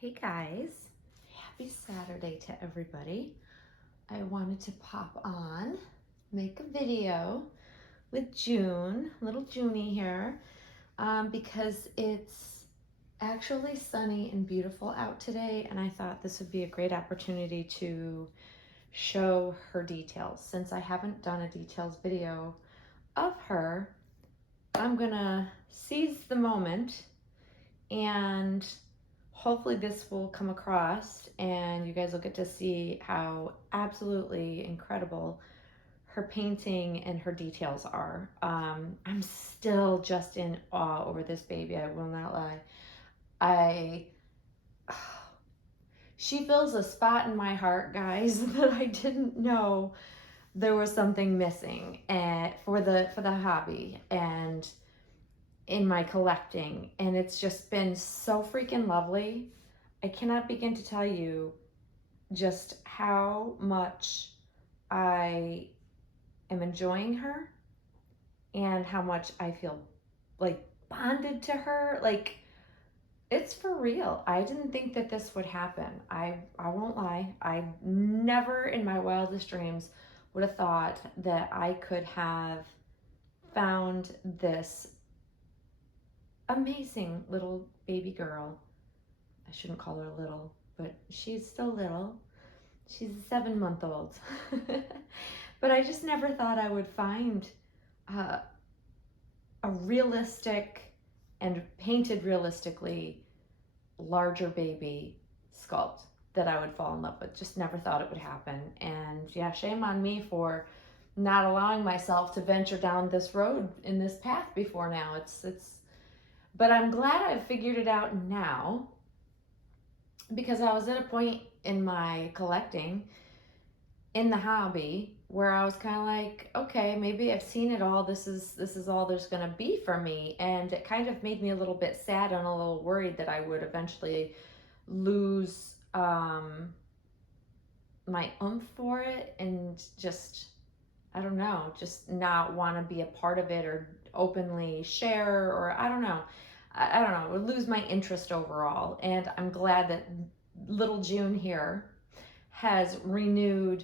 Hey guys, happy Saturday to everybody. I wanted to pop on, make a video with June, little Junie here, because it's actually sunny and beautiful out today, and I thought this would be a great opportunity to show her details. Since I haven't done a details video of her, I'm gonna seize the moment and hopefully this will come across and you guys will get to see how absolutely incredible her painting and her details are. I'm still just in awe over this baby, I will not lie. She fills a spot in my heart, guys, that I didn't know there was something missing for the hobby and in my collecting, and it's just been so freaking lovely. I cannot begin to tell you just how much I am enjoying her and how much I feel like bonded to her. Like, it's for real. I didn't think that this would happen. I won't lie. I never in my wildest dreams would have thought that I could have found this amazing little baby girl. I shouldn't call her little, but she's still little. She's a 7-month-old. But I just never thought I would find a realistic and painted realistically larger baby sculpt that I would fall in love with. Just never thought it would happen. And yeah, shame on me for not allowing myself to venture down this road in this path before now. But I'm glad I've figured it out now, because I was at a point in my collecting, in the hobby, where I was kind of like, okay, maybe I've seen it all. This is all there's going to be for me. And it kind of made me a little bit sad and a little worried that I would eventually lose my oomph for it and just, I don't know, just not want to be a part of it or openly share, or I don't know. I don't know, would lose my interest overall. And I'm glad that little June here has renewed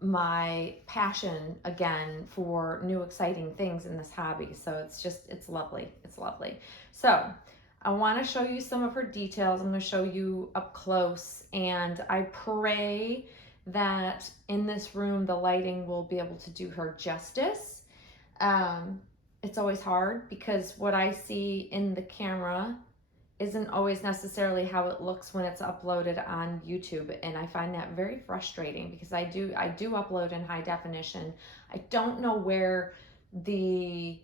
my passion again for new exciting things in this hobby. So it's lovely. It's lovely. So I want to show you some of her details. I'm going to show you up close, and I pray that in this room the lighting will be able to do her justice. It's always hard because what I see in the camera isn't always necessarily how it looks when it's uploaded on YouTube, and I find that very frustrating because I do upload in high definition. I don't know where I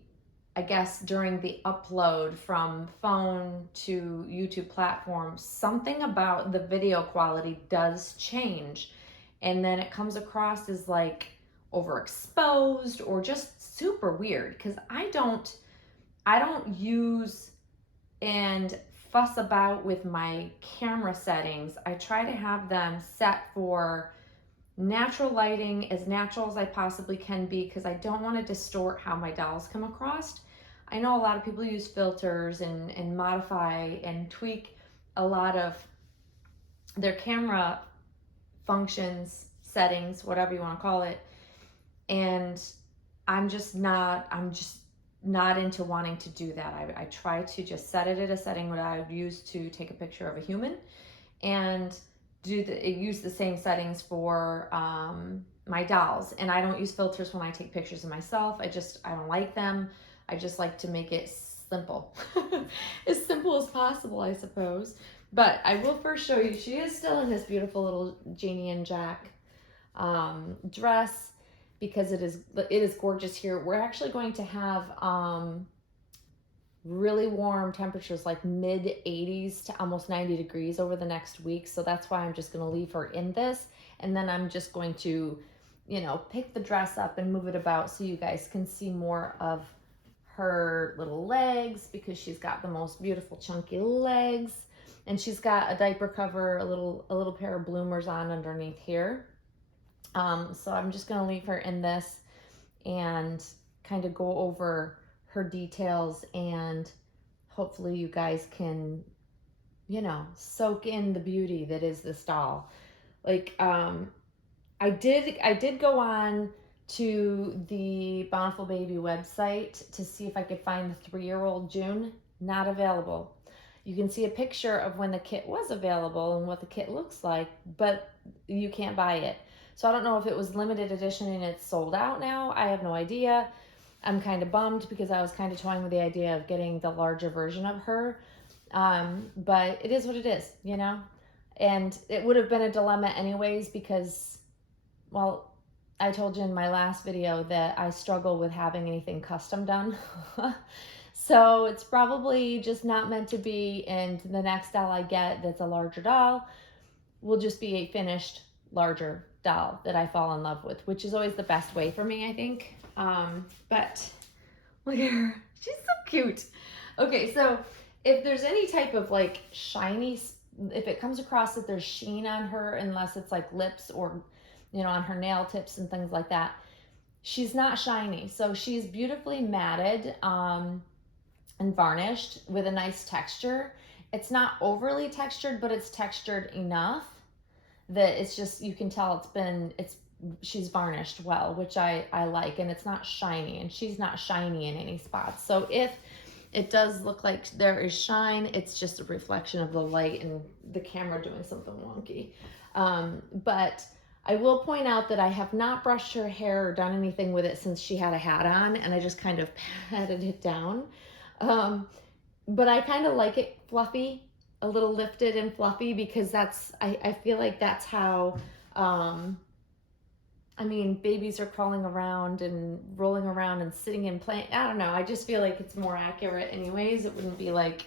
guess during the upload from phone to YouTube platform, something about the video quality does change, and then it comes across as like overexposed or just super weird, because I don't use and fuss about with my camera settings. I try to have them set for natural lighting, as natural as I possibly can be, because I don't want to distort how my dolls come across. I know a lot of people use filters and modify and tweak a lot of their camera functions, settings, whatever you want to call it. And I'm just not into wanting to do that. I try to just set it at a setting that I would use to take a picture of a human, and use the same settings for my dolls. And I don't use filters when I take pictures of myself. I don't like them. I just like to make it simple. As simple as possible, I suppose. But I will first show you, she is still in this beautiful little Janie and Jack dress, because it is gorgeous here. We're actually going to have really warm temperatures, like mid 80s to almost 90 degrees over the next week. So that's why I'm just going to leave her in this, and then I'm just going to, pick the dress up and move it about so you guys can see more of her little legs, because she's got the most beautiful chunky legs, and she's got a diaper cover, a little pair of bloomers on underneath here. So I'm just going to leave her in this and kind of go over her details, and hopefully you guys can you know, soak in the beauty that is this doll. Like, I did go on to the Bountiful Baby website to see if I could find the 3-year-old June. Not available. You can see a picture of when the kit was available and what the kit looks like, but you can't buy it. So I don't know if it was limited edition and it's sold out now. I have no idea. I'm kind of bummed because I was kind of toying with the idea of getting the larger version of her. But it is what it is, you know? And it would have been a dilemma anyways because, well, I told you in my last video that I struggle with having anything custom done. So it's probably just not meant to be, and the next doll I get that's a larger doll will just be a finished larger doll that I fall in love with, which is always the best way for me, I think. But look at her. She's so cute. Okay, so if there's any type of like shiny, if it comes across that there's sheen on her, unless it's like lips or, you know, on her nail tips and things like that, she's not shiny. So she's beautifully matted and varnished with a nice texture. It's not overly textured, but it's textured enough that it's just, you can tell she's varnished well, which I like, and it's not shiny, and she's not shiny in any spots. So if it does look like there is shine, it's just a reflection of the light and the camera doing something wonky. But I will point out that I have not brushed her hair or done anything with it since she had a hat on, and I just kind of patted it down. But I kind of like it fluffy, a little lifted and fluffy, because I feel like that's how, I mean, babies are crawling around and rolling around and sitting and playing. I don't know. I just feel like it's more accurate anyways. It wouldn't be like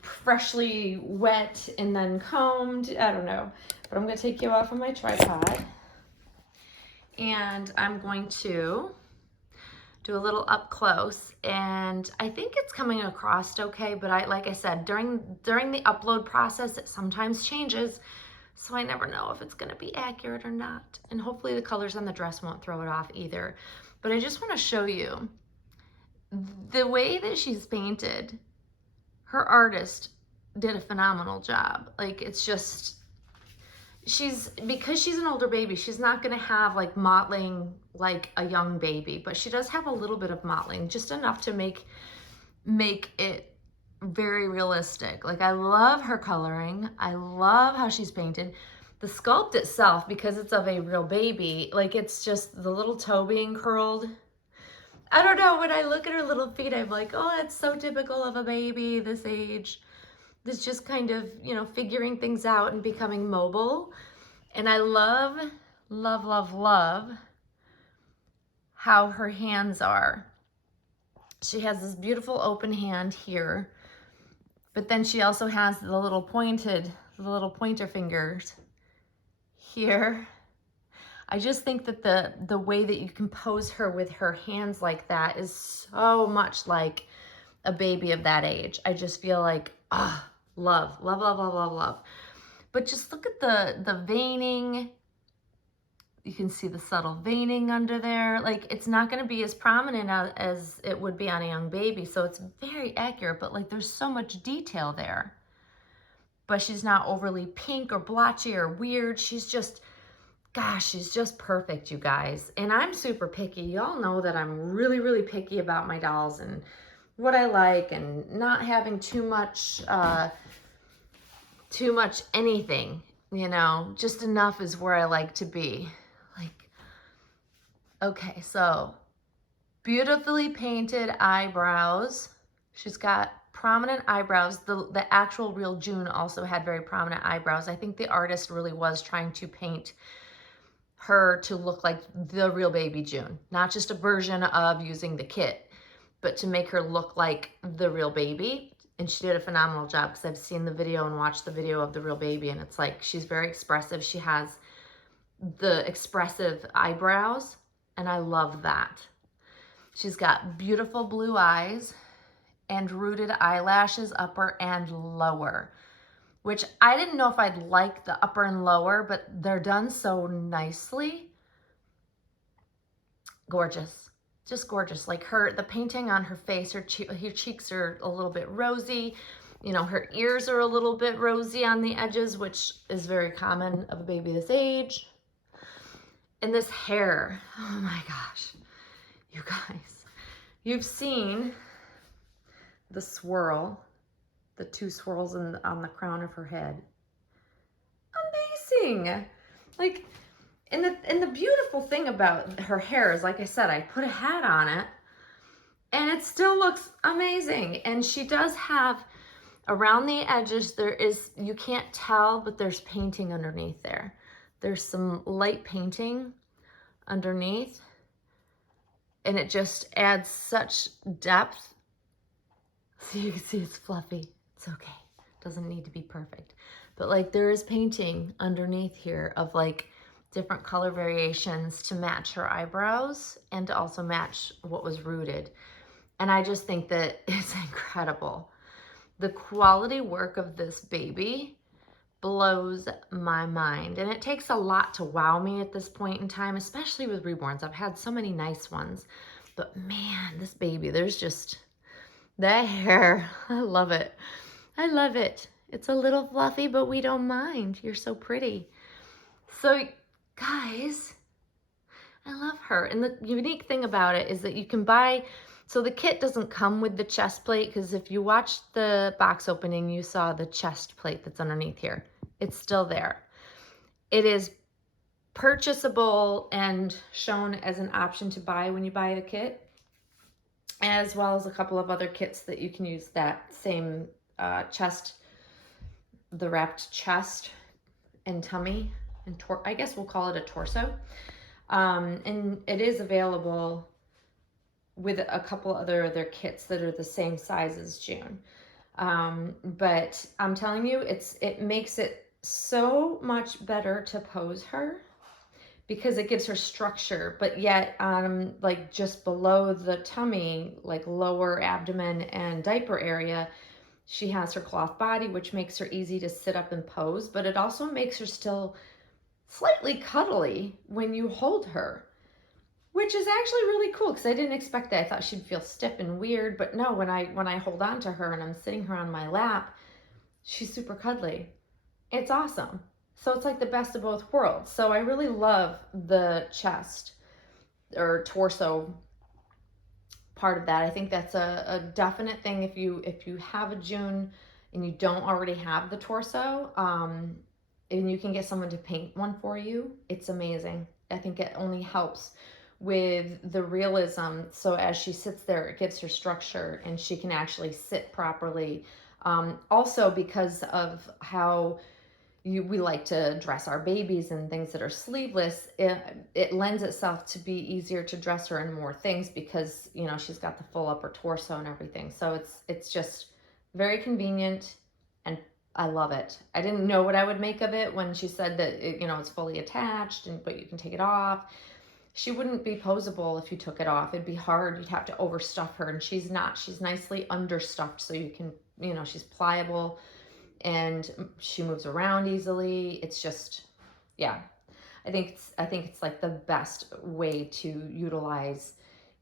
freshly wet and then combed. I don't know. But I'm going to take you off of my tripod. And I'm going to do a little up close, and I think it's coming across okay, but like I said, during the upload process, it sometimes changes, so I never know if it's gonna be accurate or not. And hopefully the colors on the dress won't throw it off either. But I just wanna show you the way that she's painted. Her artist did a phenomenal job. Like, it's just, because she's an older baby, she's not gonna have like mottling like a young baby, but she does have a little bit of mottling, just enough to make it very realistic. Like, I love her coloring. I love how she's painted. The sculpt itself, because it's of a real baby, like, it's just the little toe being curled. I don't know, when I look at her little feet, I'm like, oh, that's so typical of a baby this age. That's just kind of, you know, figuring things out and becoming mobile. And I love, love, love, love how her hands are. She has this beautiful open hand here, but then she also has the little pointer fingers here. I just think that the way that you can pose her with her hands like that is so much like a baby of that age. I just feel like, love, love, love, love, love, love. But just look at the veining. You can see the subtle veining under there. Like, it's not going to be as prominent as it would be on a young baby. So it's very accurate, but like, there's so much detail there. But she's not overly pink or blotchy or weird. She's just, gosh, she's just perfect, you guys. And I'm super picky. Y'all know that I'm really, really picky about my dolls and what I like, and not having too much anything, you know, just enough is where I like to be. Like, okay, so beautifully painted eyebrows. She's got prominent eyebrows. The actual real June also had very prominent eyebrows. I think the artist really was trying to paint her to look like the real baby June, not just a version of using the kit, but to make her look like the real baby. And she did a phenomenal job, because I've seen the video and watched the video of the real baby, and it's like, she's very expressive. She has the expressive eyebrows, and I love that. She's got beautiful blue eyes and rooted eyelashes, upper and lower, which I didn't know if I'd like the upper and lower, but they're done so nicely. Gorgeous, just gorgeous. Like, the painting on her face, her cheeks are a little bit rosy. You know, her ears are a little bit rosy on the edges, which is very common of a baby this age. And this hair, oh my gosh, you guys, you've seen the swirl, the two swirls on the crown of her head. Amazing. Like, and the beautiful thing about her hair is, like I said, I put a hat on it and it still looks amazing. And she does have, around the edges, you can't tell, but there's painting underneath there. There's some light painting underneath, and it just adds such depth. So you can see it's fluffy. It's okay. It doesn't need to be perfect. But like, there is painting underneath here of like different color variations to match her eyebrows and to also match what was rooted. And I just think that it's incredible. The quality work of this baby blows my mind. And it takes a lot to wow me at this point in time, especially with reborns. I've had so many nice ones, but man, this baby, there's just that hair. I love it. I love it. It's a little fluffy, but we don't mind. You're so pretty. So guys, I love her. And the unique thing about it is that you can buy, so the kit doesn't come with the chest plate, because if you watched the box opening, you saw the chest plate that's underneath here. It's still there. It is purchasable and shown as an option to buy when you buy the kit, as well as a couple of other kits that you can use that same chest, the wrapped chest and tummy, and I guess we'll call it a torso. And it is available with a couple other kits that are the same size as June. But I'm telling you, it makes it so much better to pose her, because it gives her structure, but yet like just below the tummy, like lower abdomen and diaper area, she has her cloth body, which makes her easy to sit up and pose, but it also makes her still slightly cuddly when you hold her, which is actually really cool, because I didn't expect that. I thought she'd feel stiff and weird, but no, when I hold on to her and I'm sitting her on my lap, she's super cuddly. It's awesome. So it's like the best of both worlds. So I really love the chest or torso part of that. I think that's a definite thing. If you have a June and you don't already have the torso, and you can get someone to paint one for you, it's amazing. I think it only helps with the realism. So as she sits there, it gives her structure and she can actually sit properly. Also, because of how we like to dress our babies and things that are sleeveless, it lends itself to be easier to dress her in more things, because you know she's got the full upper torso and everything. So it's just very convenient, and I love it. I didn't know what I would make of it when she said that it's fully attached, but you can take it off. She wouldn't be posable if you took it off. It'd be hard. You'd have to overstuff her, and she's not. She's nicely understuffed, so you can, she's pliable and she moves around easily. It's just, yeah. I think it's like the best way to utilize,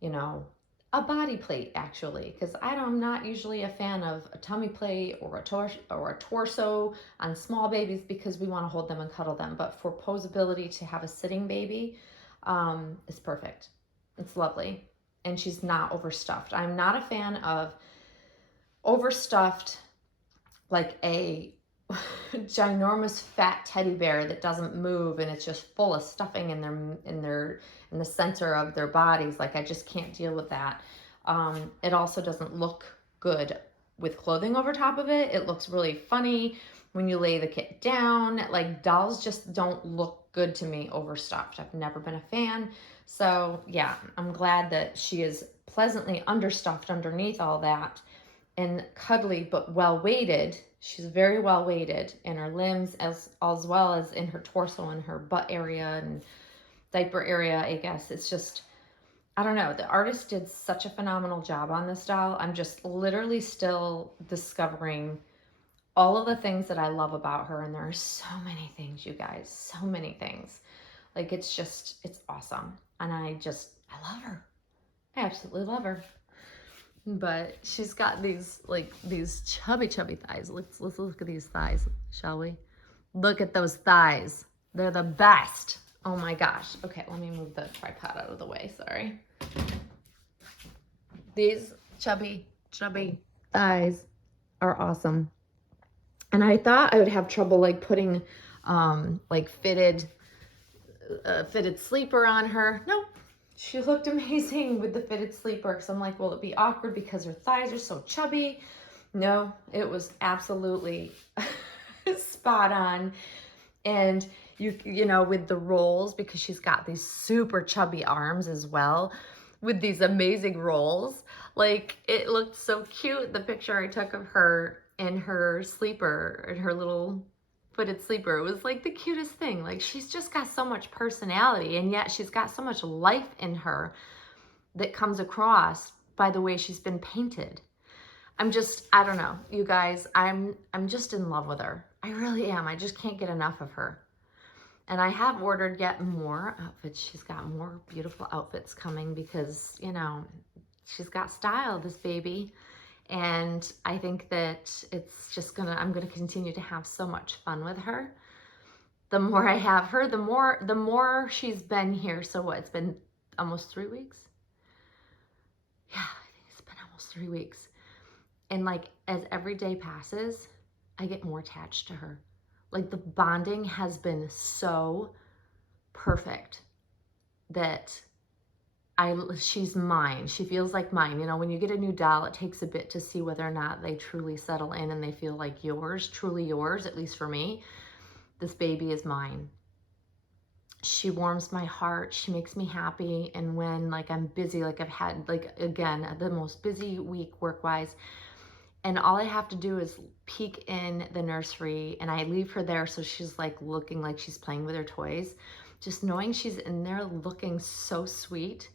a body plate, actually, because I'm not usually a fan of a tummy plate or a torso on small babies, because we want to hold them and cuddle them. But for posability, to have a sitting baby, it's perfect. It's lovely, and she's not overstuffed. I'm not a fan of overstuffed, like a ginormous fat teddy bear that doesn't move and it's just full of stuffing in the center of their bodies. Like, I just can't deal with that. It also doesn't look good with clothing over top of it. It looks really funny when you lay the kit down. Like, dolls just don't look good to me overstuffed. I've never been a fan. So yeah, I'm glad that she is pleasantly understuffed underneath all that, and cuddly but well weighted. She's very well weighted in her limbs, as well as in her torso and her butt area and diaper area, I guess. It's just, I don't know. The artist did such a phenomenal job on this doll. I'm just literally still discovering all of the things that I love about her. And there are so many things, you guys, so many things. Like, it's awesome. And I love her. I absolutely love her. But she's got these, like, these chubby thighs. Let's look at these thighs, shall we? Look at those thighs. They're the best. Oh my gosh. Okay, let me move the tripod out of the way. Sorry. These chubby thighs are awesome. And I thought I would have trouble like putting like fitted sleeper on her. Nope. She looked amazing with the fitted sleeper. So I'm like, will it be awkward because her thighs are so chubby? No, it was absolutely spot on. And you know, with the rolls, because she's got these super chubby arms as well, with these amazing rolls, like it looked so cute. The picture I took of her in her sleeper, in her little footed sleeper, it was like the cutest thing. Like, she's just got so much personality, and yet she's got so much life in her that comes across by the way she's been painted. I don't know, you guys, I'm just in love with her. I really am. I just can't get enough of her. And I have ordered yet more outfits. She's got more beautiful outfits coming because, you know, she's got style, this baby. And I think that it's just I'm gonna continue to have so much fun with her. The more I have her, the more she's been here. So what, it's been almost 3 weeks? Yeah, I think it's been almost 3 weeks. And like, as every day passes, I get more attached to her. Like, the bonding has been so perfect that she's mine. She feels like mine. You know, when you get a new doll, it takes a bit to see whether or not they truly settle in and they feel like yours, truly yours, at least for me. This baby is mine. She warms my heart. She makes me happy. And when like I'm busy, like I've had like, again, the most busy week work-wise, and all I have to do is peek in the nursery and I leave her there so she's like looking like she's playing with her toys. Just knowing she's in there looking so sweet,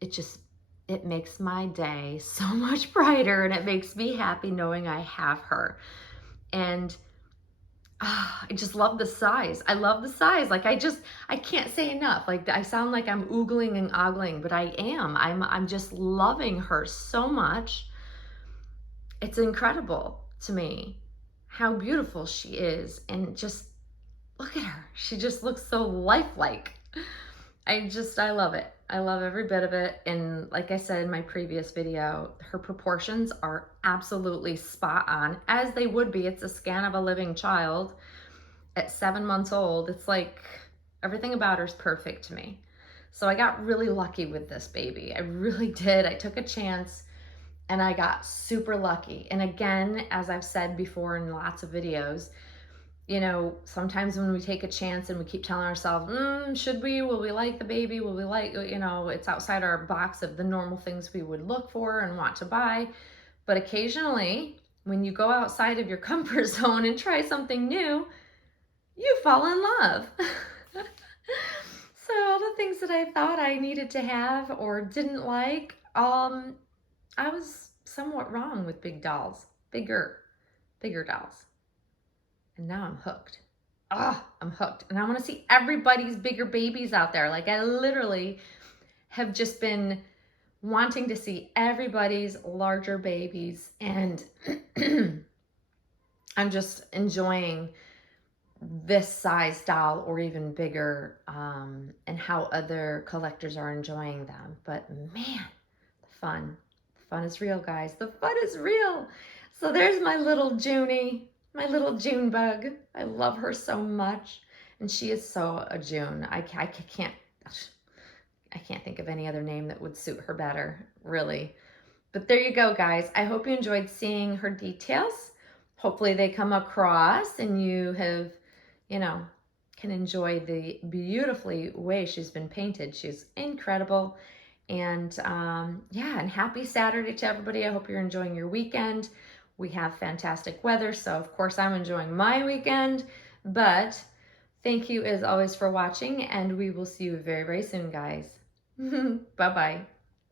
it makes my day so much brighter, and it makes me happy knowing I have her. And I just love the size. I love the size. Like, I can't say enough. Like, I sound like I'm oogling and ogling, but I am. I'm just loving her so much. It's incredible to me how beautiful she is, and just look at her. She just looks so lifelike. I love it. I love every bit of it. And like I said in my previous video, her proportions are absolutely spot on, as they would be. It's a scan of a living child at 7 months old. It's like everything about her is perfect to me. So I got really lucky with this baby. I really did. I took a chance and I got super lucky. And again, as I've said before in lots of videos, you know, sometimes when we take a chance and we keep telling ourselves, should we, will we like the baby? Will we like, you know, it's outside our box of the normal things we would look for and want to buy. But occasionally, when you go outside of your comfort zone and try something new, you fall in love. So all the things that I thought I needed to have or didn't like, I was somewhat wrong with big dolls, bigger dolls. And now I'm hooked. I'm hooked. And I want to see everybody's bigger babies out there. Like, I literally have just been wanting to see everybody's larger babies. And I'm just enjoying this size doll or even bigger, and how other collectors are enjoying them. But man, the fun is real, guys. The fun is real. So there's my little Junie, my little June bug. I love her so much. And she is so a June. I can't think of any other name that would suit her better, really. But there you go, guys. I hope you enjoyed seeing her details. Hopefully they come across and you have, you know, can enjoy the beautifully way she's been painted. She's incredible. And yeah, and happy Saturday to everybody. I hope you're enjoying your weekend. We have fantastic weather, so of course I'm enjoying my weekend. But thank you as always for watching, and we will see you very, very soon, guys. Bye-bye.